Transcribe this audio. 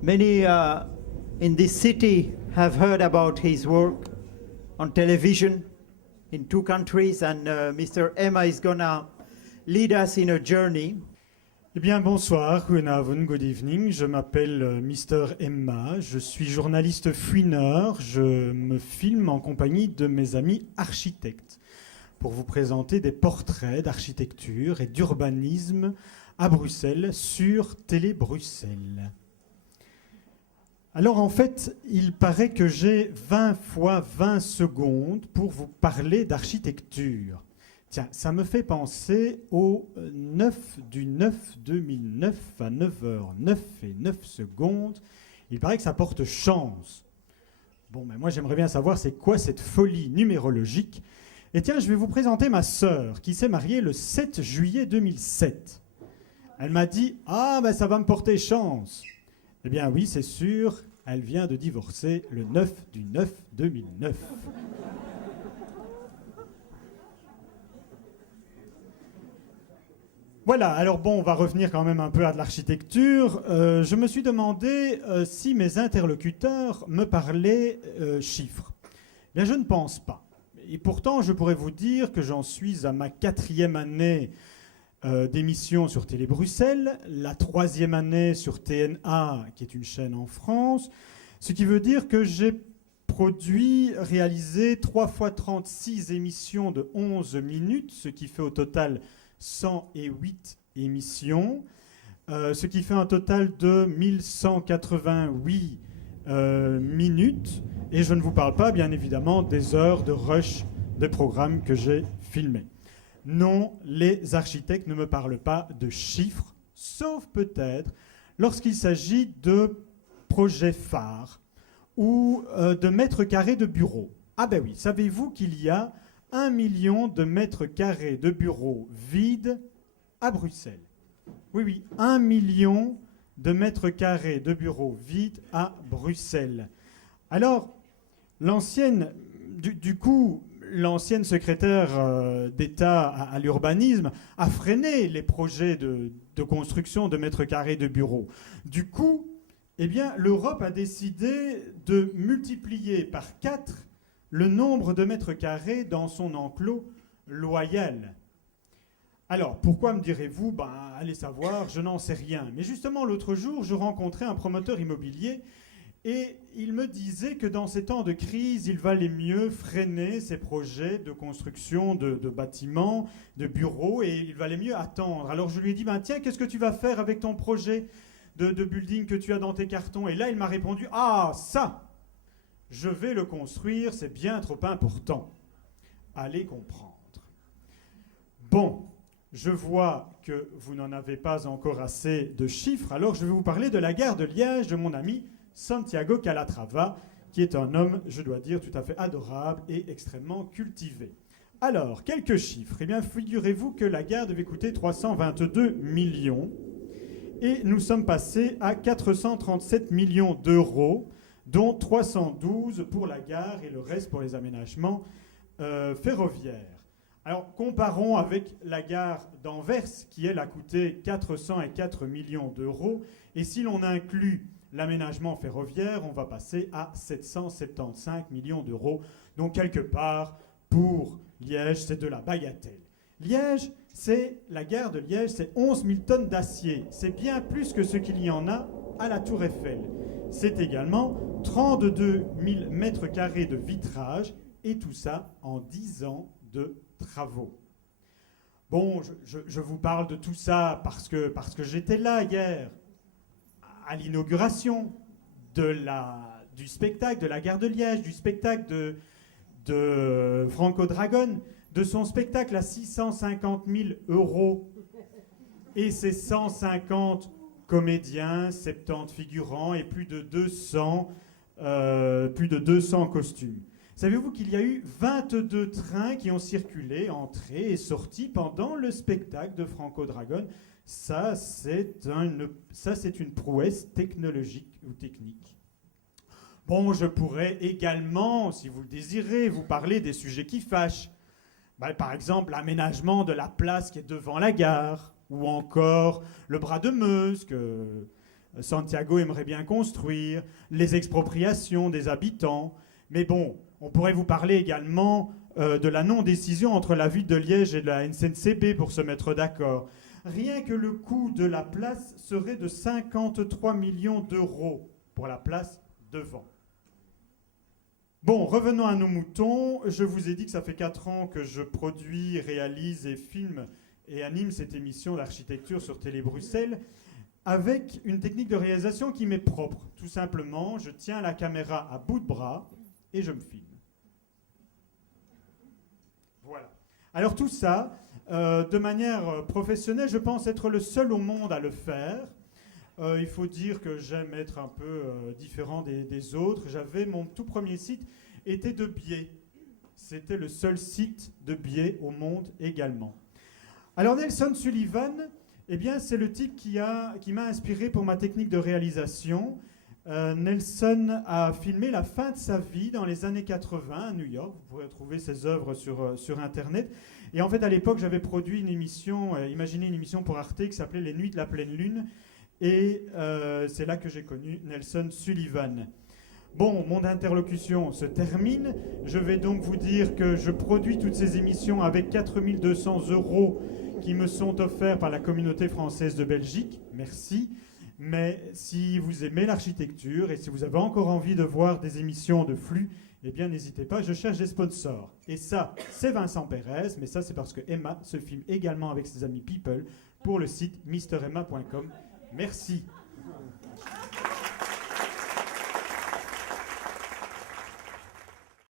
Many in this city have heard about his work on television in 2 countries, and Mr. Emma is gonna lead us in a journey. Eh bien, bonsoir, goedenavond, good evening. Je m'appelle Mr. Emma, je suis journaliste fouineur. Je me filme en compagnie de mes amis architectes pour vous présenter des portraits d'architecture et d'urbanisme à Bruxelles sur Télé Bruxelles. Alors en fait, il paraît que j'ai 20 fois 20 secondes pour vous parler d'architecture. Tiens, ça me fait penser au 9 du 9 2009 à 9h09 et 9 secondes. Il paraît que ça porte chance. Bon, mais moi j'aimerais bien savoir c'est quoi cette folie numérologique. Et tiens, je vais vous présenter ma sœur qui s'est mariée le 7 juillet 2007. Elle m'a dit « Ah, ben ça va me porter chance ». Eh bien oui, c'est sûr, elle vient de divorcer le 9 du 9 2009. Voilà, alors bon, on va revenir quand même un peu à de l'architecture. Je me suis demandé si mes interlocuteurs me parlaient chiffres. Bien, je ne pense pas. Et pourtant, je pourrais vous dire que j'en suis à ma 4e année d'émission sur Télé Bruxelles, la 3e année sur TNA, qui est une chaîne en France, ce qui veut dire que j'ai réalisé 3 fois 36 émissions de 11 minutes, ce qui fait au total 108 émissions, ce qui fait un total de 1188 minutes, et je ne vous parle pas, bien évidemment, des heures de rush des programmes que j'ai filmés. Non, les architectes ne me parlent pas de chiffres, sauf peut-être lorsqu'il s'agit de projets phares ou de mètres carrés de bureaux. Ah ben oui, savez-vous qu'il y a 1 million de mètres carrés de bureaux vides à Bruxelles? Oui, 1 million de mètres carrés de bureaux vides à Bruxelles. Alors, l'ancienne secrétaire d'État à l'urbanisme a freiné les projets de construction de mètres carrés de bureaux. Du coup, eh bien, l'Europe a décidé de multiplier par 4 le nombre de mètres carrés dans son enclos loyal. Alors, pourquoi me direz-vous? Allez savoir, je n'en sais rien. Mais justement, l'autre jour, je rencontrais un promoteur immobilier et il me disait que dans ces temps de crise, il valait mieux freiner ses projets de construction de bâtiments, de bureaux, et il valait mieux attendre. Alors je lui ai dit, tiens, qu'est-ce que tu vas faire avec ton projet de building que tu as dans tes cartons? Et là, il m'a répondu, ah, ça, je vais le construire, c'est bien trop important. Allez comprendre. Bon, je vois que vous n'en avez pas encore assez de chiffres, alors je vais vous parler de la gare de Liège de mon ami Santiago Calatrava, qui est un homme, je dois dire, tout à fait adorable et extrêmement cultivé. Alors, quelques chiffres. Eh bien, figurez-vous que la gare devait coûter 322 millions et nous sommes passés à 437 millions d'euros, dont 312 pour la gare et le reste pour les aménagements ferroviaires. Alors, comparons avec la gare d'Anvers, qui, elle, a coûté 404 millions d'euros. Et si l'on inclut l'aménagement ferroviaire, on va passer à 775 millions d'euros. Donc, quelque part, pour Liège, c'est de la bagatelle. Liège, la gare de Liège, c'est 11 000 tonnes d'acier. C'est bien plus que ce qu'il y en a à la Tour Eiffel. C'est également 32 000 mètres carrés de vitrage, et tout ça en 10 ans de travaux. Bon, je vous parle de tout ça parce que j'étais là hier, à l'inauguration du spectacle de la gare de Liège, du spectacle de Franco Dragon, de son spectacle à 650 000 euros. Et ses 150 comédiens, 70 figurants et plus de 200 costumes. Savez-vous qu'il y a eu 22 trains qui ont circulé, entrés et sortis pendant le spectacle de Franco Dragon? Ça, c'est une prouesse technologique ou technique. Bon, je pourrais également, si vous le désirez, vous parler des sujets qui fâchent. Par exemple, l'aménagement de la place qui est devant la gare, ou encore le bras de Meuse, que Santiago aimerait bien construire, les expropriations des habitants. Mais bon, on pourrait vous parler également de la non-décision entre la ville de Liège et la SNCB pour se mettre d'accord. Rien que le coût de la place serait de 53 millions d'euros pour la place devant. Bon, revenons à nos moutons. Je vous ai dit que ça fait 4 ans que je produis, réalise et filme et anime cette émission d'architecture sur Télé Bruxelles avec une technique de réalisation qui m'est propre. Tout simplement, je tiens la caméra à bout de bras et je me filme. Voilà. Alors tout ça, de manière professionnelle, je pense être le seul au monde à le faire. Il faut dire que j'aime être un peu différent des autres. Mon tout premier site était de biais. C'était le seul site de biais au monde également. Alors Nelson Sullivan, eh bien, c'est le type qui m'a inspiré pour ma technique de réalisation. Nelson a filmé la fin de sa vie dans les années 80 à New York. Vous pourrez trouver ses œuvres sur Internet. Et en fait, à l'époque, j'avais produit imaginé une émission pour Arte qui s'appelait Les Nuits de la pleine lune. Et c'est là que j'ai connu Nelson Sullivan. Bon, mon interlocution se termine. Je vais donc vous dire que je produis toutes ces émissions avec 4 200 € qui me sont offerts par la communauté française de Belgique. Merci. Mais si vous aimez l'architecture et si vous avez encore envie de voir des émissions de flux, eh bien n'hésitez pas, je cherche des sponsors. Et ça, c'est Vincent Pérez, mais ça c'est parce que Emma se filme également avec ses amis People pour le site misteremma.com. Merci.